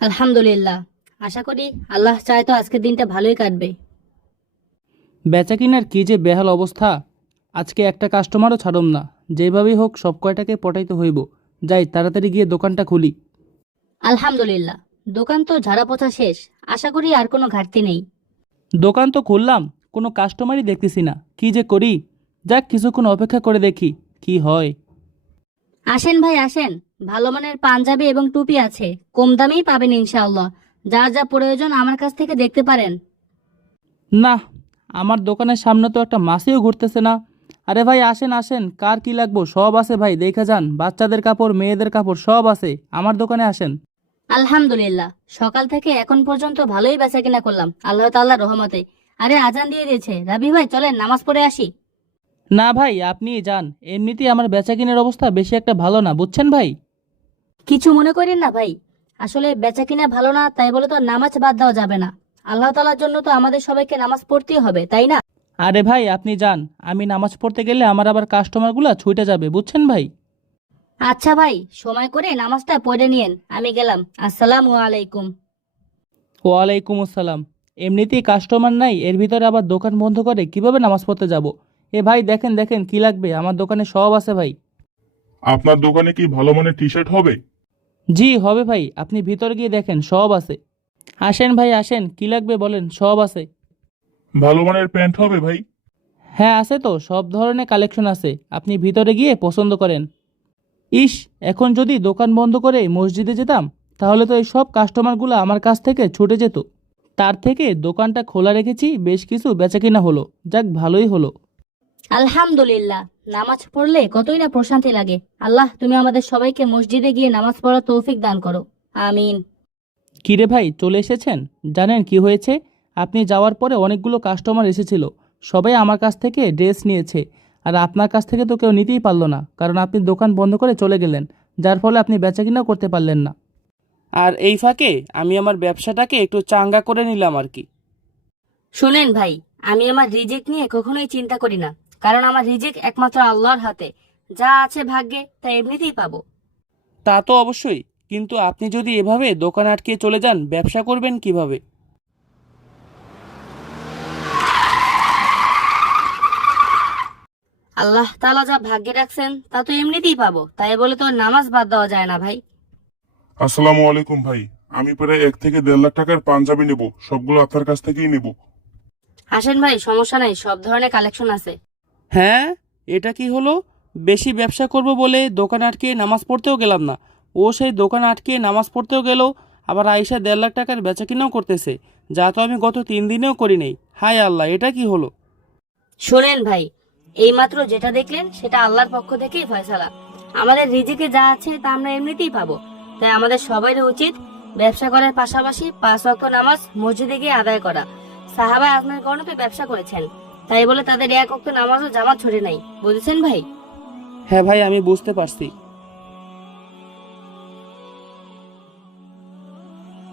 আলহামদুলিল্লাহ, আশা করি আল্লাহ চায় তো আজকের দিনটা ভালোই কাটবে। বেচা কিনার কি যে বেহাল অবস্থা। আজকে একটা কাস্টমারও ছাড়ম না, যেভাবেই হোক সব কয়টাকে পটাইতে হইব। যাই তাড়াতাড়ি গিয়ে দোকানটা খুলি। আলহামদুলিল্লাহ, দোকান তো ঝাড়া পোছা শেষ। আশা করি আর কোনো ঘাটতি নেই। দোকান তো খুললাম, কোনো কাস্টমারই দেখতেছি না, কি যে করি। যাক কিছুক্ষণ অপেক্ষা করে দেখি কি হয়। আসেন ভাই আসেন, ভালো মানের পাঞ্জাবি এবং টুপি আছে, কম দামেই পাবেন ইনশাআল্লাহ। যার যা প্রয়োজন আমার কাছ থেকে দেখতে পারেন। না, আমার দোকানের সামনে তো একটা মাছিও ঘুরতেছে না। আরে ভাই আসেন আসেন, কার কি লাগবো সব আছে ভাই, দেখে যান। বাচ্চাদের কাপড় মেয়েদের কাপড় সব আছে, আমার দোকানে আসেন। আলহামদুলিল্লাহ, সকাল থেকে এখন পর্যন্ত ভালোই বেচা কিনা করলাম আল্লাহ তাআলার রহমতে। আরে আজান দিয়ে দিয়েছে, রাবি ভাই চলেন নামাজ পড়ে আসি। না ভাই আপনি যান, এমনিতেই আমার বেচাকিনের অবস্থা বেশি একটা ভালো না, বুঝছেন ভাই। কিছু মনে করেন না ভাই, আসলে বেচা কিনা ভালো না তাই বলে তো নামাজ বাদ দেওয়া যাবে না। আল্লাহ তাআলার জন্য তো আমাদের সবাইকে নামাজ পড়তেই হবে, তাই না? আরে ভাই আপনি যান, আমি নামাজ পড়তে গেলে আমার আবার কাস্টমারগুলো ছুটে যাবে, বুঝছেন ভাই। আচ্ছা ভাই, সময় করে নামাজটা পড়ে নিয়েন, আমি গেলাম। আসসালামু আলাইকুম। ওয়ালাইকুম আসসালাম। এমনিতেই কাস্টমার নাই, এর ভিতরে আবার দোকান বন্ধ করে কিভাবে নামাজ পড়তে যাব। এ ভাই দেখেন দেখেন কি লাগবে, আমার দোকানে সব আছে ভাই। আপনার দোকানে কি ভালো মানের টি শার্ট হবে? জি হবে ভাই, আপনি ভিতরে গিয়ে দেখেন সব আছে। আসেন ভাই আসেন, কি লাগবে বলেন, সব আছে। ভালো মানের প্যান্ট হবে ভাই? হ্যাঁ আছে তো, সব ধরনের কালেকশন আছে, আপনি ভিতরে গিয়ে পছন্দ করেন। ইস, এখন যদি দোকান বন্ধ করে মসজিদে যেতাম, তাহলে তো এই সব কাস্টমারগুলো আমার কাছ থেকে ছুটে যেত। তার থেকে দোকানটা খোলা রেখেছি, বেশ কিছু বেচাকেনা হলো, যাক ভালোই হলো। আলহামদুলিল্লাহ, নামাজ পড়লে কতই না প্রশান্তি লাগে। আল্লাহ তুমি আমাদের সবাইকে মসজিদে গিয়ে নামাজ পড়ার তৌফিক দান করো, আমিন। কিরে ভাই চলে এসেছেন? জানেন কি হয়েছে, আপনি যাওয়ার পরে অনেকগুলো কাস্টমার এসেছিল, সবাই আমার কাছ থেকে ড্রেস নিয়েছে। আর আপনার কাছ থেকে তো কেউ নিতেই পারলো না, কারণ আপনি দোকান বন্ধ করে চলে গেলেন, যার ফলে আপনি বেচাকিনাও করতে পারলেন না। আর এই ফাঁকে আমি আমার ব্যবসাটাকে একটু চাঙ্গা করে নিলাম আর কি। শুনেন ভাই, আমি আমার রিজিক নিয়ে কখনোই চিন্তা করি না, কারণ আমার রিজিক একমাত্র আল্লাহর হাতে। যা আছে ভাগ্যে তা এমনিতেই পাবো। তা তো অবশ্যই, কিন্তু আপনি যদি এভাবে দোকান আটকে চলে যান, ব্যবসা করবেন কিভাবে? আল্লাহ তাআলা যা ভাগ্যে রাখছেন তা তো এমনিতেই পাবো, তাই বলে তো নামাজ বাদ দেওয়া যায় না ভাই। আসসালামু আলাইকুম ভাই, আমি প্রায় 1 থেকে 1.5 লাখ টাকার পাঞ্জাবি নেব, সবগুলো আপনার কাছ থেকেই নেব। আসেন ভাই, সমস্যা নাই, সব ধরনের কালেকশন আছে। হ্যাঁ, এটা কি হলো? বেশি ব্যবসা করব বলে দোকান আটকে নামাজ পড়তেও গেলাম না, ও সেই দোকান আটকে নামাজ পড়তেও গেল, আবার আইসা 1.5 লাখ টাকার বেচাকিনাও করতেছে, যা তো আমি গত 3 দিনেও করি নাই। হায় আল্লাহ, এটা কি হলো? শোনেন ভাই, এইমাত্র যেটা দেখলেন সেটা আল্লাহর পক্ষ থেকেই ফয়সালা। আমাদের রিজিকে যা আছে তা আমরা এমনিতেই পাবো। তাই আমাদের সবারই উচিত ব্যবসা করার পাশাপাশি 5 ওয়াক্ত নামাজ মসজিদে গিয়ে আদায় করা। সাহাবা আপনার কারণে তো ব্যবসা করেছেন, তাই বলে তাদের 1 ওয়াক্ত নামাজও জামাত ছুটে নাই, বুঝেছেন ভাই? হ্যাঁ ভাই, আমি বুঝতে পারছি।